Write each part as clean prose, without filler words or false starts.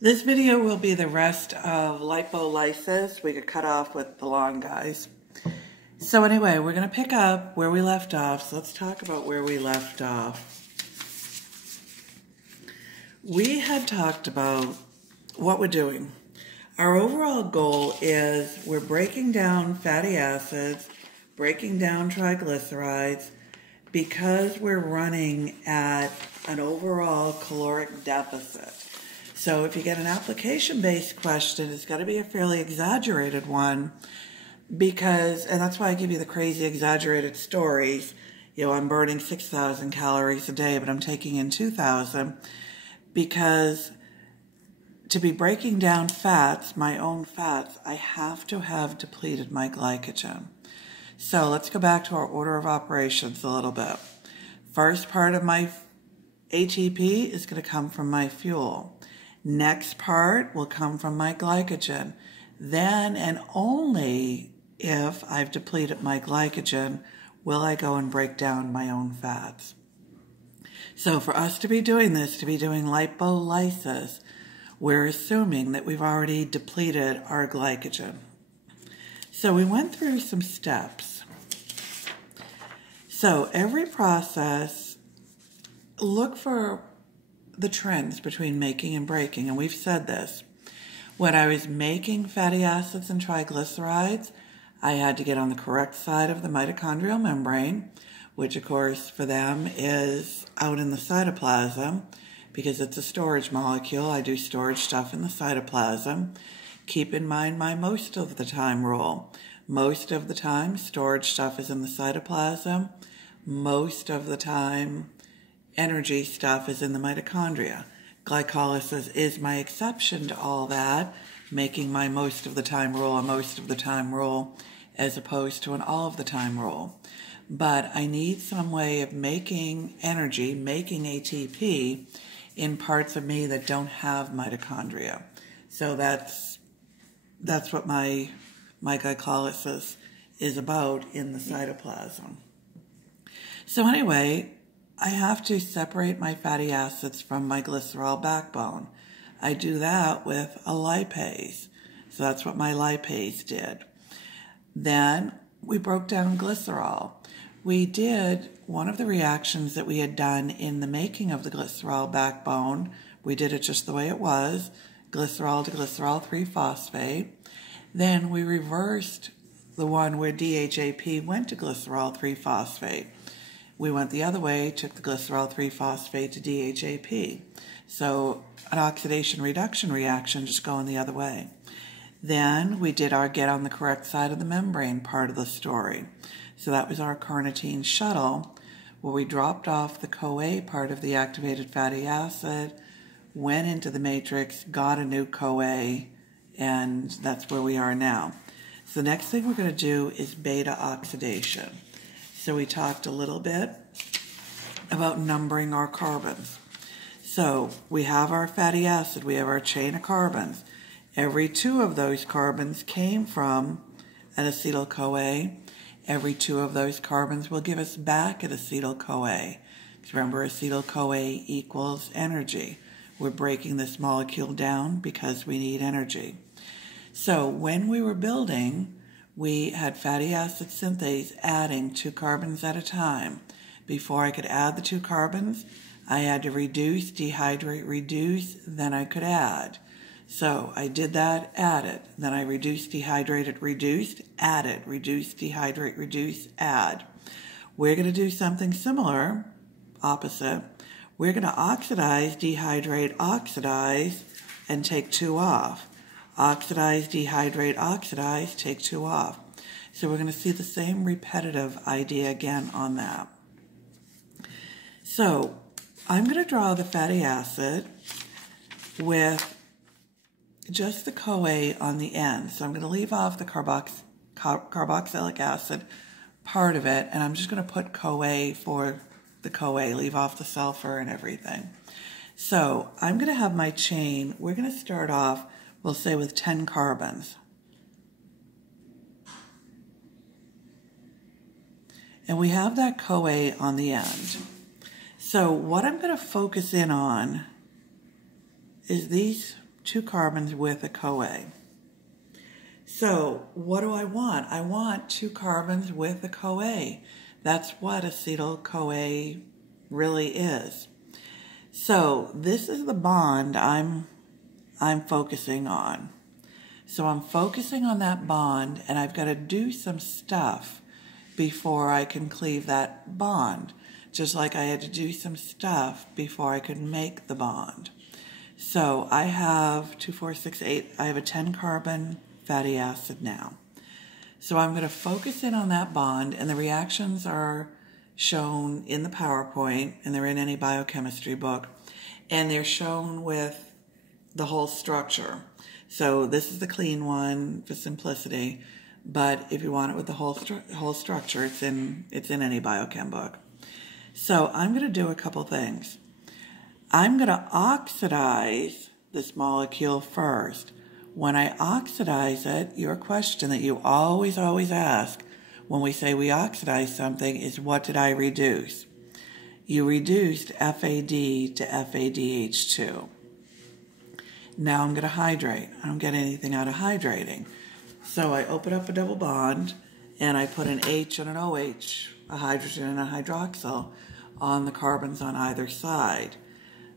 This video will be the rest of lipolysis. We could cut off with the long guys. So anyway, we're going to pick up where we left off. So let's talk about where we left off. We had talked about what we're doing. Our overall goal is we're breaking down fatty acids, breaking down triglycerides, because we're running at an overall caloric deficit. So if you get an application-based question, it's got to be a fairly exaggerated one because, and that's why I give you the crazy exaggerated stories. You know, I'm burning 6,000 calories a day, but I'm taking in 2,000 because to be breaking down fats, my own fats, I have to have depleted my glycogen. So let's go back to our order of operations a little bit. First part of my ATP is going to come from my fuel. Next part will come from my glycogen. Then and only if I've depleted my glycogen will I go and break down my own fats. So for us to be doing this, to be doing lipolysis, we're assuming that we've already depleted our glycogen. So we went through some steps. So every process, look for the trends between making and breaking, and we've said this. When I was making fatty acids and triglycerides, I had to get on the correct side of the mitochondrial membrane, which of course for them is out in the cytoplasm because it's a storage molecule. I do storage stuff in the cytoplasm. Keep in mind my most of the time rule. Most of the time storage stuff is in the cytoplasm. Most of the time energy stuff is in the mitochondria. Glycolysis is my exception to all that, making my most of the time rule a most of the time rule as opposed to an all of the time rule. But I need some way of making energy, making ATP in parts of me that don't have mitochondria. So that's what my glycolysis is about in the cytoplasm. So anyway, I have to separate my fatty acids from my glycerol backbone. I do that with a lipase. So that's what my lipase did. Then we broke down glycerol. We did one of the reactions that we had done in the making of the glycerol backbone. We did it just the way it was, glycerol to glycerol 3-phosphate. Then we reversed the one where DHAP went to glycerol 3-phosphate. We went the other way, took the glycerol 3-phosphate to DHAP. So an oxidation reduction reaction just going the other way. Then we did our get on the correct side of the membrane part of the story. So that was our carnitine shuttle, where we dropped off the CoA part of the activated fatty acid, went into the matrix, got a new CoA, and that's where we are now. So the next thing we're going to do is beta oxidation. So we talked a little bit about numbering our carbons. So we have our fatty acid, we have our chain of carbons. Every 2 of those carbons came from an acetyl-CoA. Every 2 of those carbons will give us back an acetyl-CoA. Because remember, acetyl-CoA equals energy. We're breaking this molecule down because we need energy. So when we were building, we had fatty acid synthase adding 2 carbons at a time. Before I could add the 2 carbons, I had to reduce, dehydrate, reduce, then I could add. So I did that, added. Then I reduced, dehydrated, reduced, added. Reduce, dehydrate, reduce, add. We're going to do something similar, opposite. We're going to oxidize, dehydrate, oxidize, and take 2 off. Oxidize, dehydrate, oxidize, take 2 off. So we're going to see the same repetitive idea again on that. So I'm going to draw the fatty acid with just the CoA on the end. So I'm going to leave off the carboxylic acid part of it, and I'm just going to put CoA for the CoA, leave off the sulfur and everything. So I'm going to have my chain, we're going to start off, we'll say with 10 carbons. And we have that CoA on the end. So what I'm going to focus in on is these 2 carbons with a CoA. So what do I want? I want 2 carbons with a CoA. That's what acetyl-CoA really is. So this is the bond I'm focusing on. So I'm focusing on that bond, and I've got to do some stuff before I can cleave that bond, just like I had to do some stuff before I could make the bond. So I have 2, 4, 6, 8, I have a 10 carbon fatty acid now. So I'm going to focus in on that bond, and the reactions are shown in the PowerPoint, and they're in any biochemistry book, and they're shown with the whole structure. So this is the clean one for simplicity, but if you want it with the whole structure, it's in any biochem book. So I'm going to do a couple things. I'm going to oxidize this molecule first. When I oxidize it, your question that you always ask when we say we oxidize something is, what did I reduce? You reduced FAD to FADH2. Now I'm going to hydrate. I don't get anything out of hydrating. So I open up a double bond, and I put an H and an OH, a hydrogen and a hydroxyl, on the carbons on either side.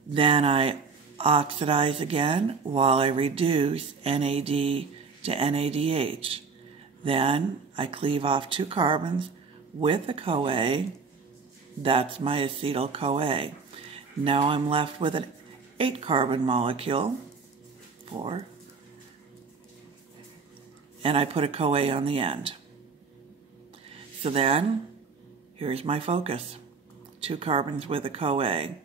Then I oxidize again while I reduce NAD to NADH. Then I cleave off 2 carbons with a CoA. That's my acetyl-CoA. Now I'm left with an 8 carbon molecule, 4, and I put a CoA on the end. So then, here's my focus. 2 carbons with a CoA.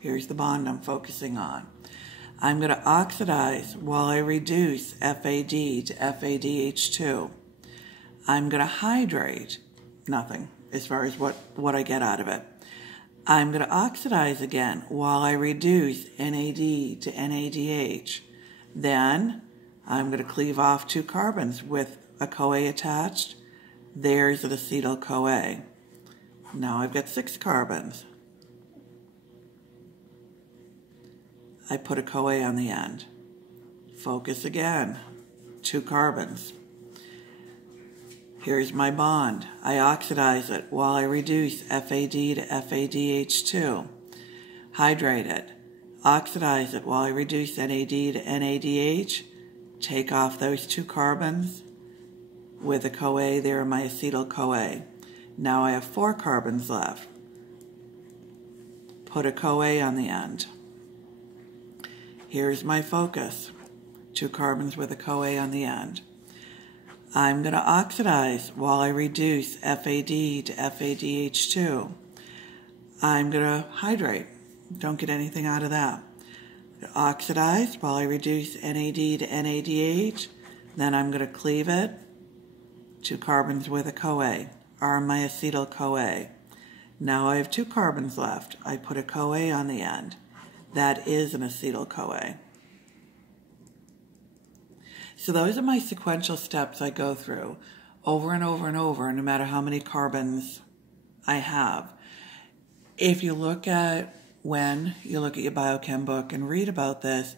Here's the bond I'm focusing on. I'm going to oxidize while I reduce FAD to FADH2. I'm going to hydrate, nothing as far as what I get out of it. I'm going to oxidize again while I reduce NAD to NADH. Then I'm going to cleave off 2 carbons with a CoA attached. There's an acetyl-CoA. Now I've got 6 carbons. I put a CoA on the end. Focus again. 2 carbons. Here's my bond. I oxidize it while I reduce FAD to FADH2. Hydrate it. Oxidize it while I reduce NAD to NADH. Take off those 2 carbons with a CoA. There are my acetyl-CoA. Now I have 4 carbons left. Put a CoA on the end. Here's my focus. 2 carbons with a CoA on the end. I'm going to oxidize while I reduce FAD to FADH2. I'm going to hydrate. Don't get anything out of that. Oxidize while I reduce NAD to NADH. Then I'm going to cleave it. 2 carbons with a CoA are my acetyl-CoA. Now I have 2 carbons left. I put a CoA on the end. That is an acetyl-CoA. So those are my sequential steps I go through over and over and over, no matter how many carbons I have. If you look at when you look at your biochem book and read about this,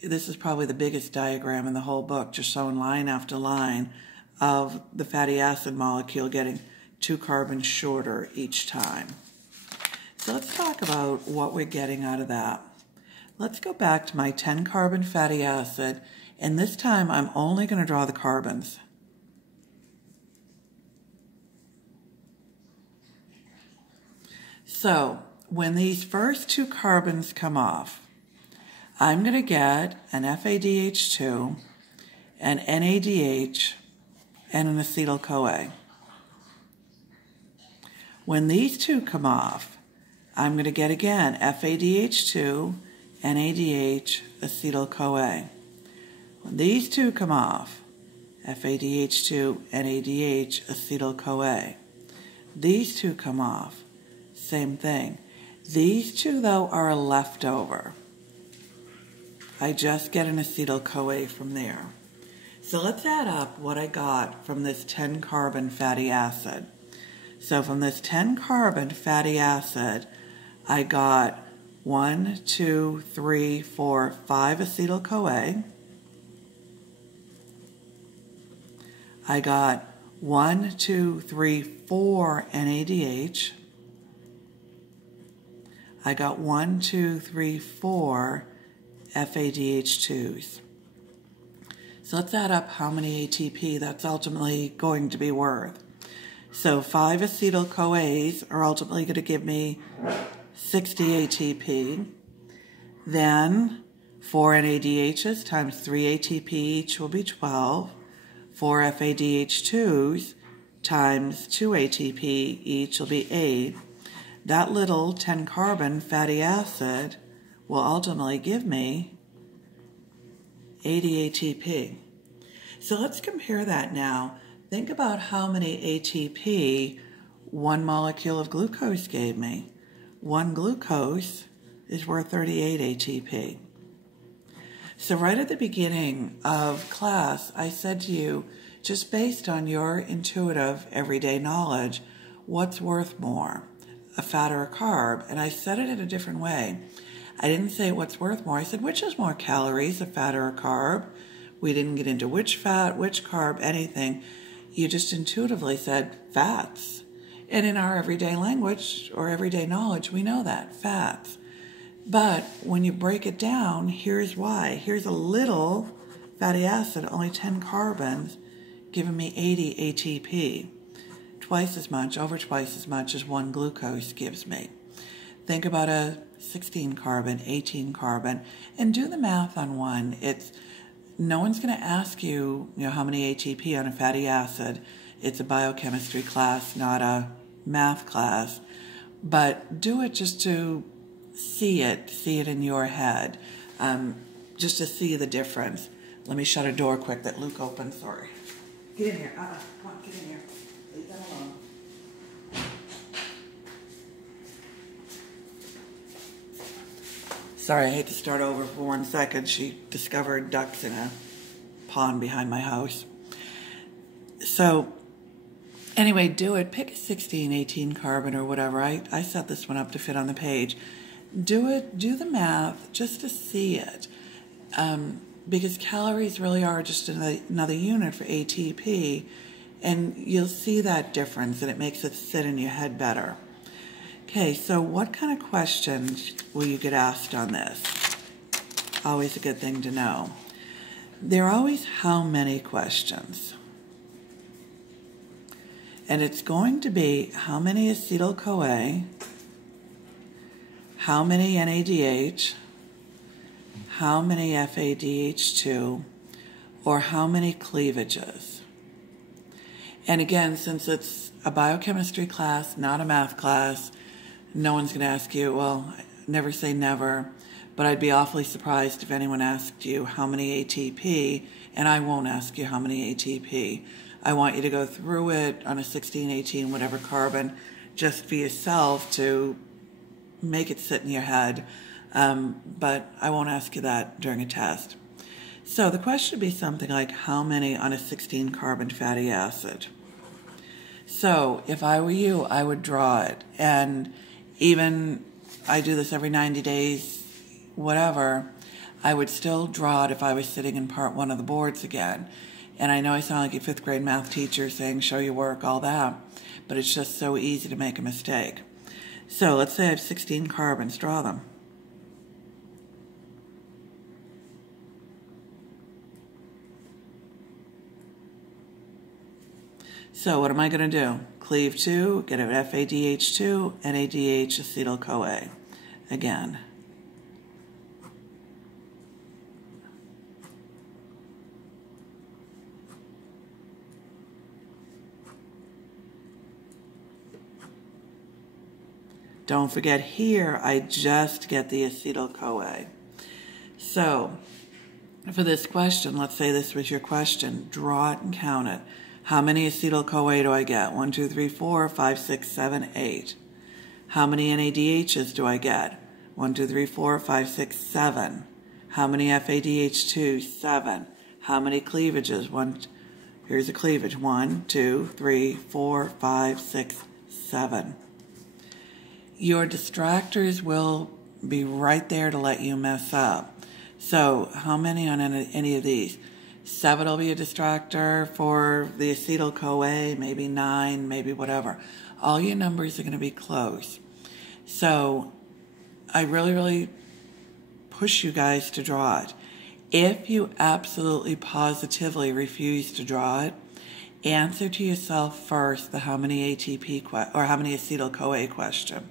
this is probably the biggest diagram in the whole book, just showing line after line of the fatty acid molecule getting 2 carbons shorter each time. So let's talk about what we're getting out of that. Let's go back to my 10 carbon fatty acid, and this time I'm only going to draw the carbons. So when these first 2 carbons come off, I'm going to get an FADH2, an NADH, and an acetyl-CoA. When these 2 come off, I'm going to get again FADH2, NADH, acetyl-CoA. When these 2 come off, FADH2, NADH, acetyl-CoA. These 2 come off, same thing. These 2, though, are a leftover. I just get an acetyl-CoA from there. So let's add up what I got from this 10 carbon fatty acid. So from this 10 carbon fatty acid, I got 1, 2, 3, 4, 5 acetyl-CoA. I got 1, 2, 3, 4 NADH. I got 1, 2, 3, 4 FADH2s. So let's add up how many ATP that's ultimately going to be worth. So 5 acetyl-CoAs are ultimately going to give me 60 ATP. Then 4 NADHs times 3 ATP each will be 12. 4 FADH2s times 2 ATP each will be 8. That little 10-carbon fatty acid will ultimately give me 80 ATP. So let's compare that now. Think about how many ATP one molecule of glucose gave me. One glucose is worth 38 ATP. So right at the beginning of class, I said to you, just based on your intuitive everyday knowledge, what's worth more, a fat or a carb? And I said it in a different way. I didn't say what's worth more. I said, which has more calories, a fat or a carb? We didn't get into which fat, which carb, anything. You just intuitively said fats. And in our everyday language or everyday knowledge, we know that, fats. But when you break it down, here's why. Here's a little fatty acid, only 10 carbons, giving me 80 ATP. Twice as much, over twice as much as one glucose gives me. Think about a 16 carbon, 18 carbon, and do the math on one. No one's going to ask you, how many ATP on a fatty acid. It's a biochemistry class, not a math class. But do it just to see it in your head, just to see the difference. Let me shut a door quick that Luke opened. Sorry. Get in here. Come on, get in here. Leave that alone. Sorry, I hate to start over for 1 second. She discovered ducks in a pond behind my house. So, anyway, do it. Pick a 16, 18 carbon or whatever. I set this one up to fit on the page. Do it. Do the math just to see it. Because calories really are just another unit for ATP. And you'll see that difference, and it makes it sit in your head better. Okay, so what kind of questions will you get asked on this? Always a good thing to know. There are always how many questions. And it's going to be how many acetyl-CoA, how many NADH, how many FADH2, or how many cleavages. And again, since it's a biochemistry class, not a math class, no one's going to ask you, well, never say never, but I'd be awfully surprised if anyone asked you how many ATP, and I won't ask you how many ATP. I want you to go through it on a 16, 18, whatever carbon, just for yourself to make it sit in your head, but I won't ask you that during a test. So the question would be something like, how many on a 16 carbon fatty acid? So if I were you, I would draw it, and even I do this every 90 days, whatever, I would still draw it if I was sitting in part 1 of the boards again. And I know I sound like a 5th grade math teacher saying, show your work, all that, but it's just so easy to make a mistake. So let's say I have 16 carbons, draw them. So what am I going to do? Cleave 2, get an FADH2, NADH, acetyl-CoA. Again. Don't forget here, I just get the acetyl-CoA. So, for this question, let's say this was your question, draw it and count it. How many acetyl-CoA do I get? 1, 2, 3, 4, 5, 6, 7, 8. How many NADHs do I get? 1, 2, 3, 4, 5, 6, 7. How many FADH2? 7. How many cleavages? Here's a cleavage. 1, 2, 3, 4, 5, 6, 7. Your distractors will be right there to let you mess up. So how many on any of these? 7 will be a distractor for the acetyl-CoA, maybe 9, maybe whatever. All your numbers are going to be close. So I really, really push you guys to draw it. If you absolutely positively refuse to draw it, answer to yourself first the how many ATP or how many acetyl-CoA question.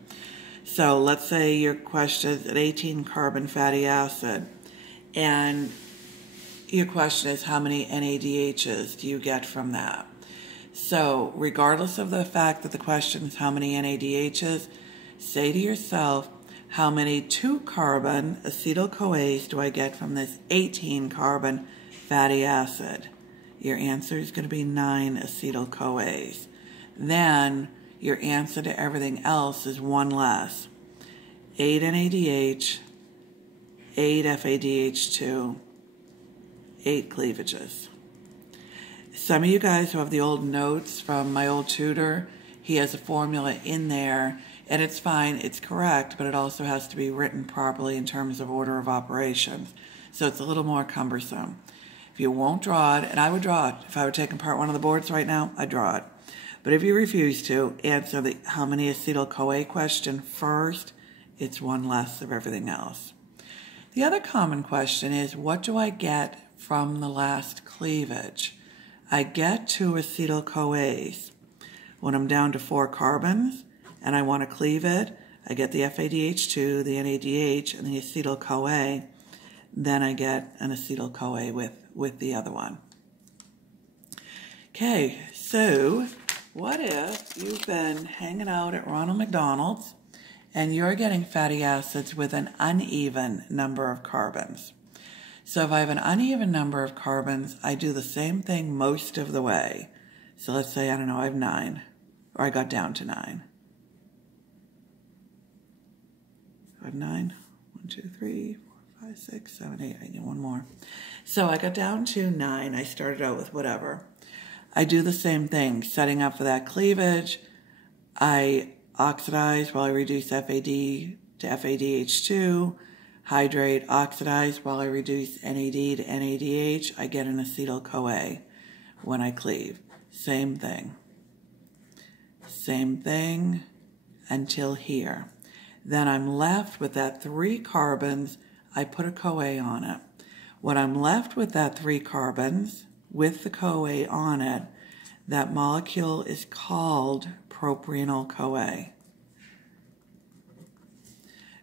So let's say your question is an 18 carbon fatty acid, and your question is how many NADHs do you get from that? So regardless of the fact that the question is how many NADHs, say to yourself, how many 2-carbon acetyl-CoAs do I get from this 18-carbon fatty acid? Your answer is going to be 9 acetyl-CoAs. Then your answer to everything else is 1 less. 8 NADH, 8 FADH2, 8 cleavages. Some of you guys who have the old notes from my old tutor, he has a formula in there, and it's fine, it's correct, but it also has to be written properly in terms of order of operations. So it's a little more cumbersome. If you won't draw it, and I would draw it. If I were taking part 1 of the boards right now, I'd draw it. But if you refuse to, answer the how many acetyl-CoA question first. It's 1 less of everything else. The other common question is, what do I get from the last cleavage? I get 2 acetyl-CoAs. When I'm down to 4 carbons and I want to cleave it, I get the FADH2, the NADH, and the acetyl-CoA. Then I get an acetyl-CoA with the other one. Okay, so what if you've been hanging out at Ronald McDonald's and you're getting fatty acids with an uneven number of carbons? So if I have an uneven number of carbons, I do the same thing most of the way. So let's say, I don't know, I have 9, or I got down to 9. I have 9, 1, 2, 3, 4, 5, 6, 7, 8, I need 1 more. So I got down to 9, I started out with whatever. I do the same thing, setting up for that cleavage. I oxidize while I reduce FAD to FADH2, hydrate, oxidize while I reduce NAD to NADH. I get an acetyl-CoA when I cleave. Same thing. Same thing until here. Then I'm left with that 3 carbons. I put a CoA on it. When I'm left with that 3 carbons with the CoA on it, that molecule is called propionyl-CoA.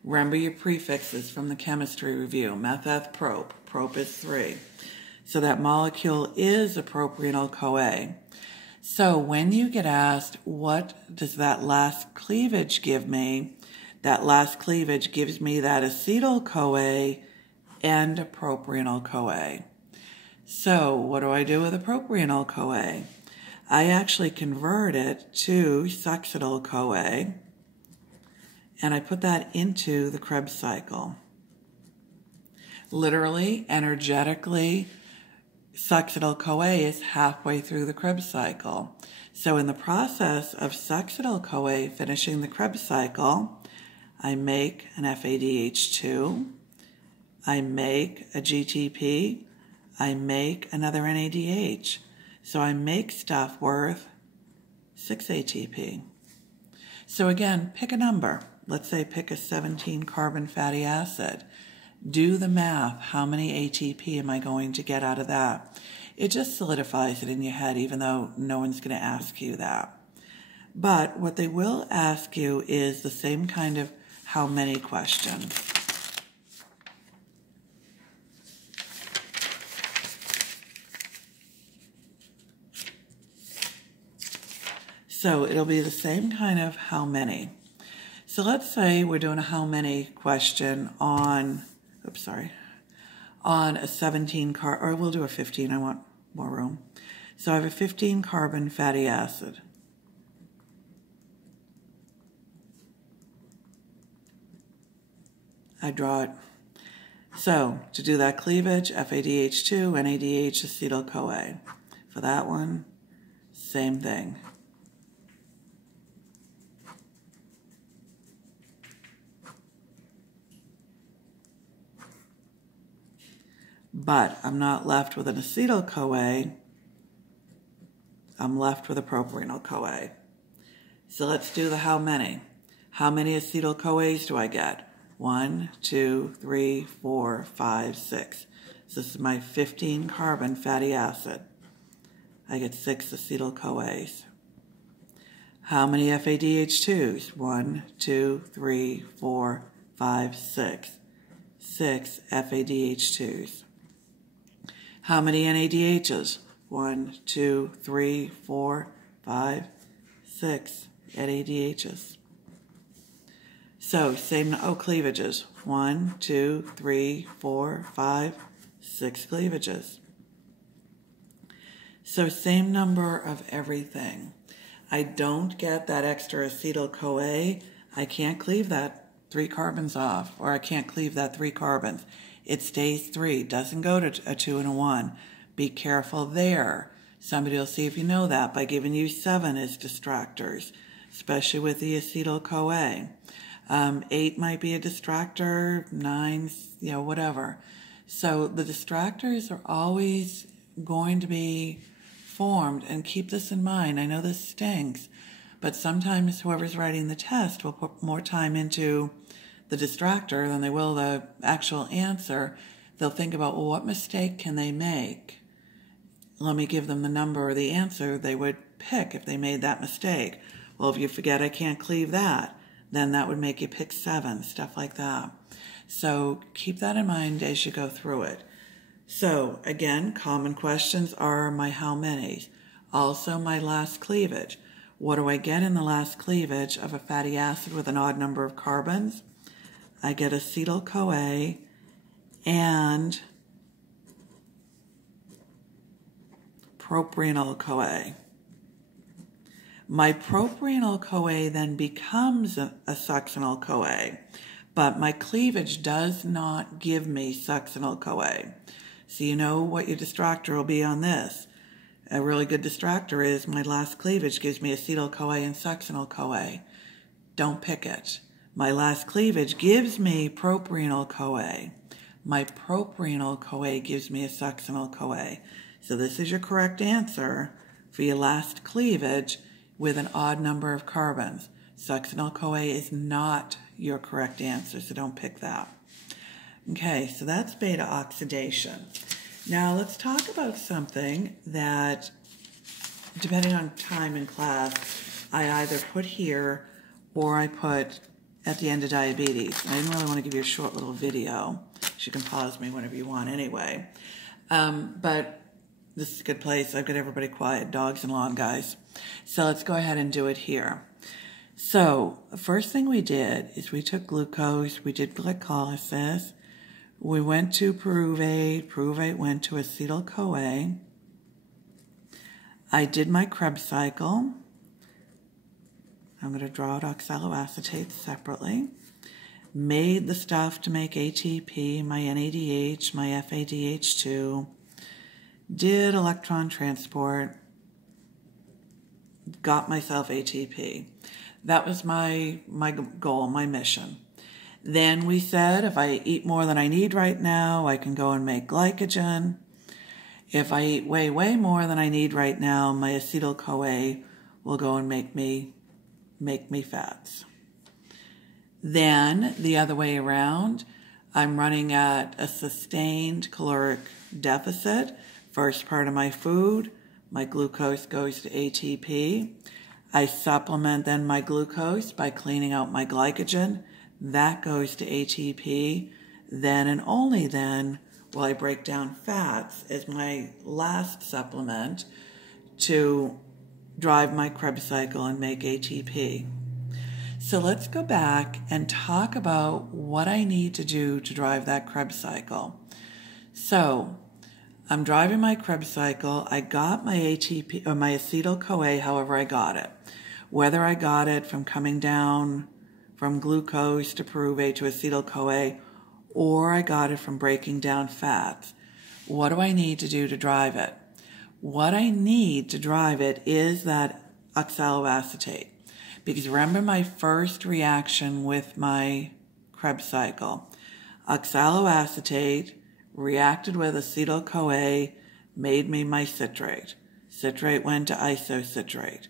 Remember your prefixes from the chemistry review. Metheth prop. Prop is 3. So that molecule is a propionyl-CoA. So when you get asked, what does that last cleavage give me? That last cleavage gives me that acetyl-CoA and a propionyl-CoA. So what do I do with a propionyl-CoA? I actually convert it to succinyl-CoA, and I put that into the Krebs cycle. Literally, energetically, succinyl-CoA is halfway through the Krebs cycle. So in the process of succinyl-CoA finishing the Krebs cycle, I make an FADH2, I make a GTP, I make another NADH. So I make stuff worth 6 ATP. So again, pick a number. Let's say pick a 17 carbon fatty acid. Do the math. How many ATP am I going to get out of that? It just solidifies it in your head, even though no one's going to ask you that. But what they will ask you is the same kind of how many question. So it'll be the same kind of how many. So let's say we're doing a how many question on, on a 17 or we'll do a 15, I want more room. So I have a 15 carbon fatty acid. I draw it. So to do that cleavage, FADH2, NADH, acetyl-CoA. For that one, same thing. but I'm not left with an acetyl-CoA, I'm left with a propionyl-CoA. So let's do the how many. How many acetyl-CoAs do I get? 1, 2, 3, 4, 5, 6. So this is my 15 carbon fatty acid. I get 6 acetyl-CoAs. How many FADH2s? 1, 2, 3, 4, 5, 6. 6 FADH2s. How many NADHs? 1, 2, 3, 4, 5, 6 NADHs. So same, cleavages. 1, 2, 3, 4, 5, 6 cleavages. So same number of everything. I don't get that extra acetyl-CoA. I can't cleave that 3 carbons off, or I can't cleave that 3 carbons. It stays 3, doesn't go to a 2 and a 1. Be careful there. Somebody will see if you know that by giving you 7 as distractors, especially with the acetyl-CoA. 8 might be a distractor, 9, whatever. So the distractors are always going to be formed, and keep this in mind. I know this stinks, but sometimes whoever's writing the test will put more time into the distractor than they will the actual answer. They'll think about, well, what mistake can they make? Let me give them the number or the answer they would pick if they made that mistake. Well, if you forget I can't cleave that, then that would make you pick 7, stuff like that. So keep that in mind as you go through it. So again, common questions are my how manys. Also my last cleavage. What do I get in the last cleavage of a fatty acid with an odd number of carbons? I get acetyl-CoA and propionyl-CoA. My propionyl-CoA then becomes a succinyl-CoA, but my cleavage does not give me succinyl-CoA. So you know what your distractor will be on this. A really good distractor is my last cleavage gives me acetyl-CoA and succinyl-CoA. Don't pick it. My last cleavage gives me propionyl-CoA. My propionyl-CoA gives me a succinyl-CoA. So this is your correct answer for your last cleavage with an odd number of carbons. Succinyl-CoA is not your correct answer, so don't pick that. Okay, so that's beta oxidation. Now let's talk about something that, depending on time in class, I either put here or I put at the end of diabetes. I didn't really want to give you a short little video. You can pause me whenever you want anyway. But this is a good place. I've got everybody quiet, dogs and lawn guys. So let's go ahead and do it here. So the first thing we did is we took glucose, we did glycolysis, we went to pyruvate, pyruvate went to acetyl-CoA. I did my Krebs cycle. I'm going to draw out oxaloacetate separately. Made the stuff to make ATP, my NADH, my FADH2. Did electron transport. Got myself ATP. That was my goal, my mission. Then we said if I eat more than I need right now, I can go and make glycogen. If I eat way, way more than I need right now, my acetyl-CoA will go and make me fats. Then the other way around, I'm running at a sustained caloric deficit. First part of my food, my glucose goes to ATP. I supplement then my glucose by cleaning out my glycogen. That goes to ATP. Then and only then will I break down fats as my last supplement to drive my Krebs cycle and make ATP. So let's go back and talk about what I need to do to drive that Krebs cycle. So I'm driving my Krebs cycle. I got my ATP or my acetyl-CoA however I got it. Whether I got it from coming down from glucose to pyruvate to acetyl-CoA, or I got it from breaking down fats. What do I need to do to drive it? What I need to drive it is that oxaloacetate. Because remember my first reaction with my Krebs cycle. Oxaloacetate reacted with acetyl-CoA, made me my citrate. Citrate went to isocitrate,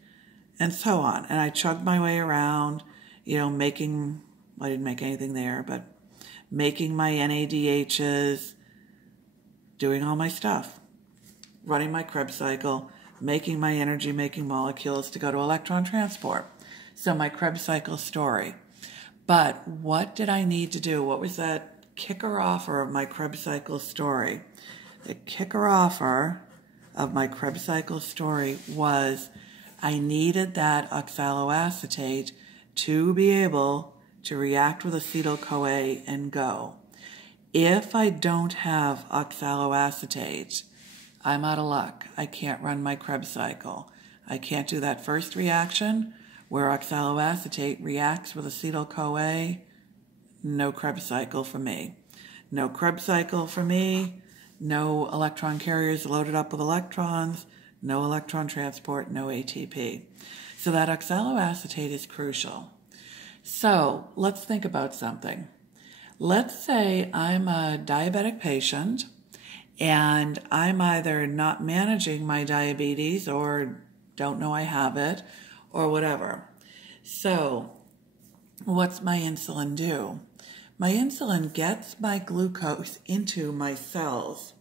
and so on. And I chugged my way around, making, I didn't make anything there, but making my NADHs, doing all my stuff, running my Krebs cycle, making my energy-making molecules to go to electron transport. So my Krebs cycle story. But what did I need to do? What was that kicker-offer of my Krebs cycle story? The kicker-offer of my Krebs cycle story was I needed that oxaloacetate to be able to react with acetyl-CoA and go. If I don't have oxaloacetate, I'm out of luck. I can't run my Krebs cycle. I can't do that first reaction where oxaloacetate reacts with acetyl-CoA. No Krebs cycle for me. No Krebs cycle for me. No electron carriers loaded up with electrons. No electron transport. No ATP. So that oxaloacetate is crucial. So let's think about something. Let's say I'm a diabetic patient and I'm either not managing my diabetes or don't know I have it or whatever. So what's my insulin do? My insulin gets my glucose into my cells.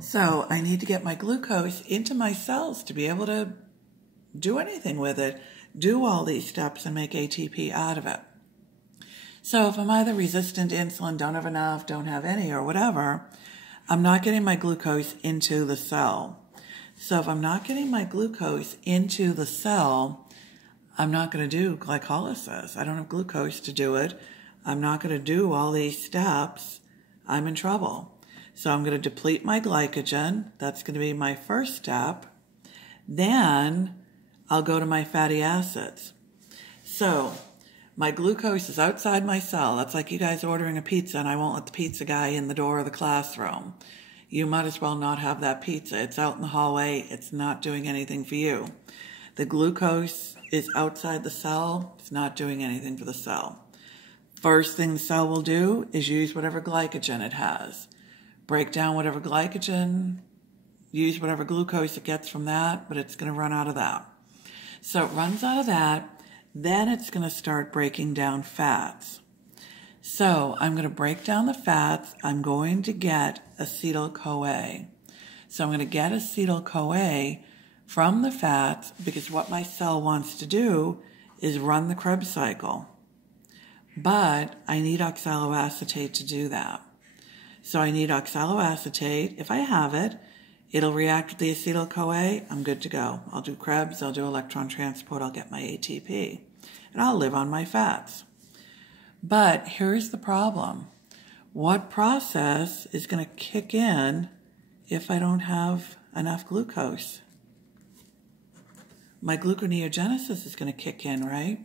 So I need to get my glucose into my cells to be able to do anything with it, do all these steps and make ATP out of it. So if I'm either resistant to insulin, don't have enough, don't have any, or whatever, I'm not getting my glucose into the cell. So if I'm not getting my glucose into the cell, I'm not going to do glycolysis. I don't have glucose to do it. I'm not going to do all these steps. I'm in trouble. So I'm going to deplete my glycogen. That's going to be my first step. Then I'll go to my fatty acids. So my glucose is outside my cell. That's like you guys ordering a pizza and I won't let the pizza guy in the door of the classroom. You might as well not have that pizza. It's out in the hallway. It's not doing anything for you. The glucose is outside the cell. It's not doing anything for the cell. First thing the cell will do is use whatever glycogen it has. Break down whatever glycogen, use whatever glucose it gets from that, but it's going to run out of that. So it runs out of that, then it's going to start breaking down fats. So I'm going to break down the fats. I'm going to get acetyl-CoA. So I'm going to get acetyl-CoA from the fats because what my cell wants to do is run the Krebs cycle. But I need oxaloacetate to do that. So I need oxaloacetate. If I have it, it'll react with the acetyl-CoA. I'm good to go. I'll do Krebs, I'll do electron transport, I'll get my ATP. And I'll live on my fats. But here's the problem. What process is going to kick in if I don't have enough glucose? My gluconeogenesis is going to kick in, right?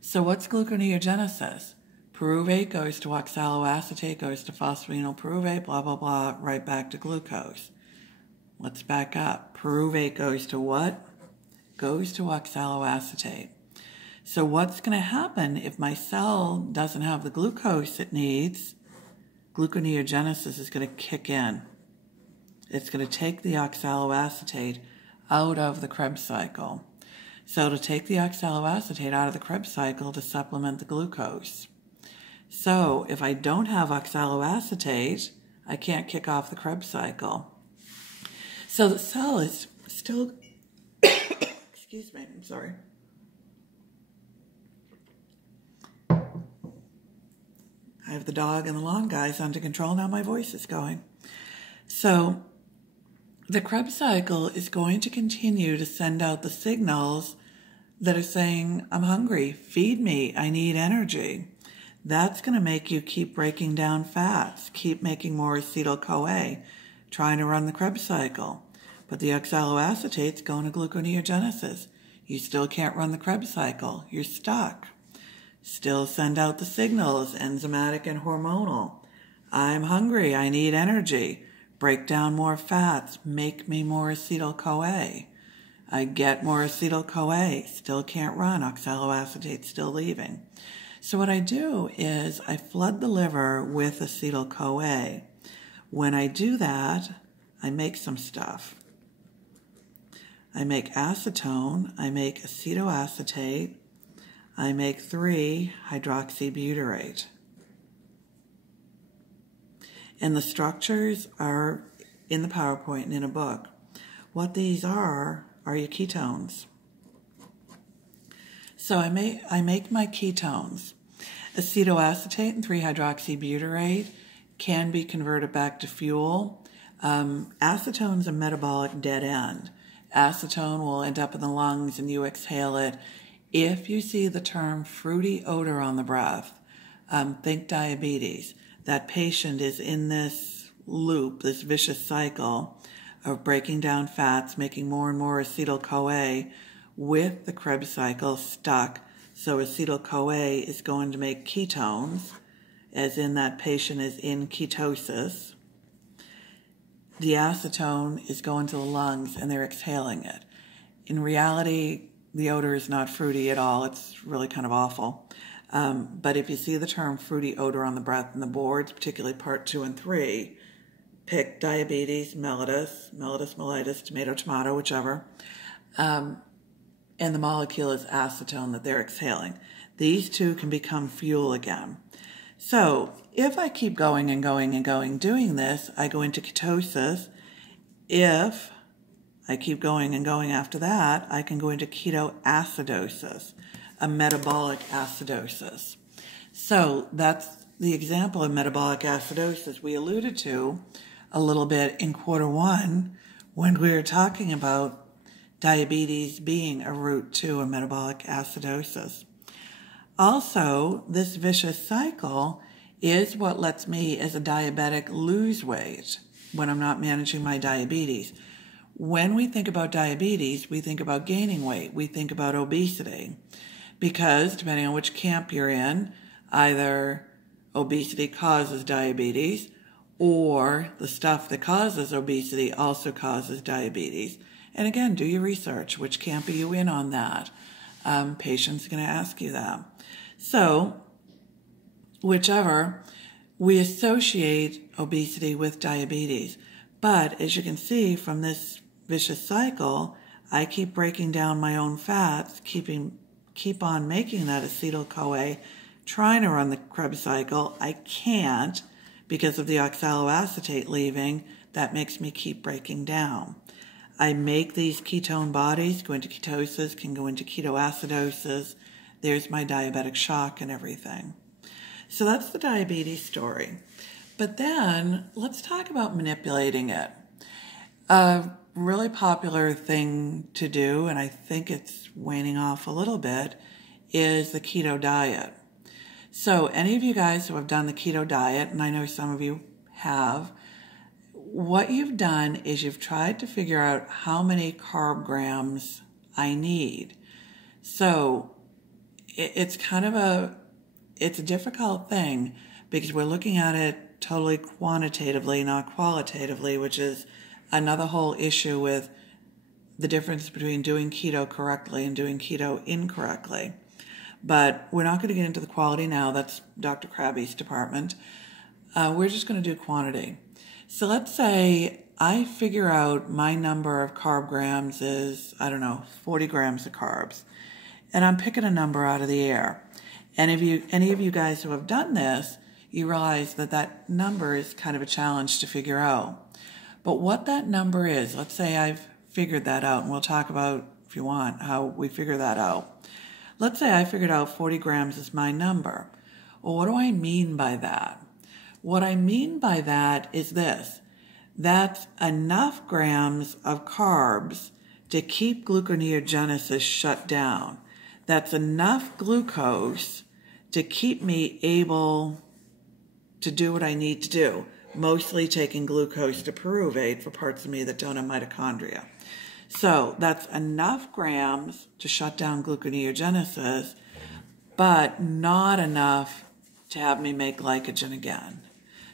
So what's gluconeogenesis? Pyruvate goes to oxaloacetate, goes to phosphoryl pyruvate, blah, blah, blah, right back to glucose. Let's back up. Pyruvate goes to what? Goes to oxaloacetate. So what's going to happen if my cell doesn't have the glucose it needs? Gluconeogenesis is going to kick in. It's going to take the oxaloacetate out of the Krebs cycle. So to take the oxaloacetate out of the Krebs cycle to supplement the glucose. So if I don't have oxaloacetate, I can't kick off the Krebs cycle. So the cell is still, excuse me, I'm sorry. I have the dog and the lawn guys under control. Now my voice is going. So the Krebs cycle is going to continue to send out the signals that are saying, I'm hungry, feed me, I need energy. That's going to make you keep breaking down fats, keep making more acetyl-CoA, trying to run the Krebs cycle. But the oxaloacetate's going to gluconeogenesis. You still can't run the Krebs cycle. You're stuck. Still send out the signals, enzymatic and hormonal. I'm hungry, I need energy. Break down more fats, make me more acetyl-CoA. I get more acetyl-CoA, still can't run, oxaloacetate still leaving. So what I do is I flood the liver with acetyl-CoA. When I do that, I make some stuff. I make acetone, I make acetoacetate, I make 3-hydroxybutyrate. And the structures are in the PowerPoint and in a book. What these are your ketones. So I make my ketones. Acetoacetate and 3-hydroxybutyrate can be converted back to fuel. Acetone's a metabolic dead end. Acetone will end up in the lungs and you exhale it. If you see the term fruity odor on the breath, think diabetes. That patient is in this loop, this vicious cycle of breaking down fats, making more and more acetyl-CoA with the Krebs cycle stuck. So acetyl-CoA is going to make ketones, as in that patient is in ketosis. The acetone is going to the lungs and they're exhaling it. In reality, the odor is not fruity at all. It's really kind of awful. But if you see the term fruity odor on the breath in the boards, particularly part 2 and 3, pick diabetes, mellitus, mellitus, tomato, whichever. And the molecule is acetone that they're exhaling. These two can become fuel again. So if I keep going and going and going doing this, I go into ketosis. If I keep going and going after that, I can go into ketoacidosis, a metabolic acidosis. So that's the example of metabolic acidosis we alluded to a little bit in quarter 1 when we were talking about diabetes being a route to a metabolic acidosis. Also, this vicious cycle is what lets me as a diabetic lose weight when I'm not managing my diabetes. When we think about diabetes, we think about gaining weight. We think about obesity because depending on which camp you're in, either obesity causes diabetes or the stuff that causes obesity also causes diabetes. And again, do your research. Which camp are you in on that? Patients are going to ask you that. So, whichever, we associate obesity with diabetes. But as you can see from this vicious cycle, I keep breaking down my own fats, keep on making that acetyl-CoA, trying to run the Krebs cycle. I can't because of the oxaloacetate leaving. That makes me keep breaking down. I make these ketone bodies, go into ketosis, can go into ketoacidosis. There's my diabetic shock and everything. So that's the diabetes story. But then let's talk about manipulating it. A really popular thing to do, and I think it's waning off a little bit, is the keto diet. So any of you guys who have done the keto diet, and I know some of you have, what you've done is you've tried to figure out how many carb grams I need. So it's kind of it's a difficult thing because we're looking at it totally quantitatively, not qualitatively, which is another whole issue with the difference between doing keto correctly and doing keto incorrectly. But we're not going to get into the quality now. That's Dr. Krabbe's department. We're just going to do quantity. So let's say I figure out my number of carb grams is, 40 grams of carbs. And I'm picking a number out of the air. And if any of you guys who have done this, you realize that that number is kind of a challenge to figure out. But what that number is, let's say I've figured that out, and we'll talk about, if you want, how we figure that out. Let's say I figured out 40 grams is my number. Well, what do I mean by that? What I mean by that is this. That's enough grams of carbs to keep gluconeogenesis shut down. That's enough glucose to keep me able to do what I need to do, mostly taking glucose to pyruvate for parts of me that don't have mitochondria. So that's enough grams to shut down gluconeogenesis, but not enough to have me make glycogen again.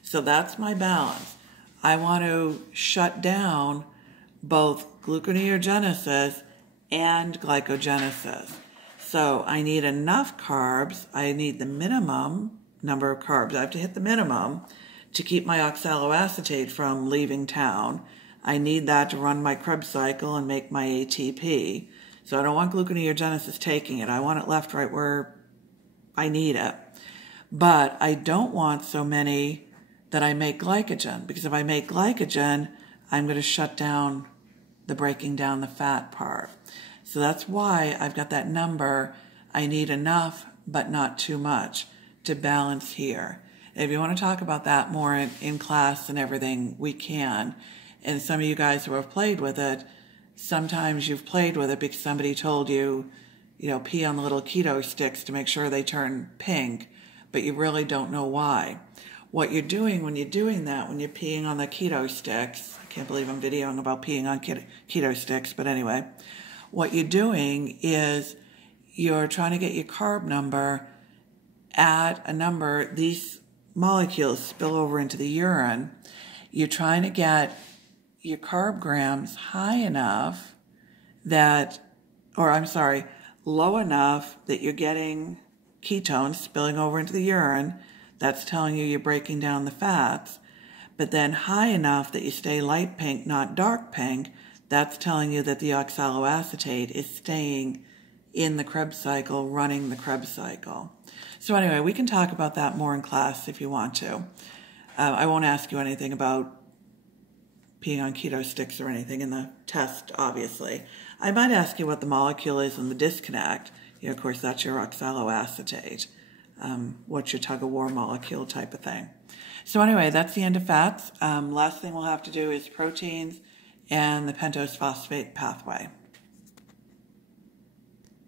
So that's my balance. I want to shut down both gluconeogenesis and glycogenesis. So I need enough carbs. I need the minimum number of carbs. I have to hit the minimum to keep my oxaloacetate from leaving town. I need that to run my Krebs cycle and make my ATP. So I don't want gluconeogenesis taking it. I want it left right where I need it. But I don't want so many that I make glycogen, because if I make glycogen, I'm going to shut down the breaking down the fat part. So that's why I've got that number. I need enough, but not too much to balance here. If you want to talk about that more in class and everything, we can. And some of you guys who have played with it, sometimes you've played with it because somebody told you, pee on the little keto sticks to make sure they turn pink, but you really don't know why. What you're doing when you're doing that, when you're peeing on the keto sticks, I can't believe I'm videoing about peeing on keto sticks, but anyway, what you're doing is you're trying to get your carb number at a number. These molecules spill over into the urine. You're trying to get your carb grams high enough low enough that you're getting ketones spilling over into the urine. That's telling you you're breaking down the fats. But then high enough that you stay light pink, not dark pink. That's telling you that the oxaloacetate is staying in the Krebs cycle, running the Krebs cycle. So anyway, we can talk about that more in class if you want to. I won't ask you anything about peeing on keto sticks or anything in the test, obviously. I might ask you what the molecule is in the disconnect. Of course, that's your oxaloacetate. What's your tug-of-war molecule type of thing. So anyway, that's the end of fats. Last thing we'll have to do is proteins and the pentose phosphate pathway.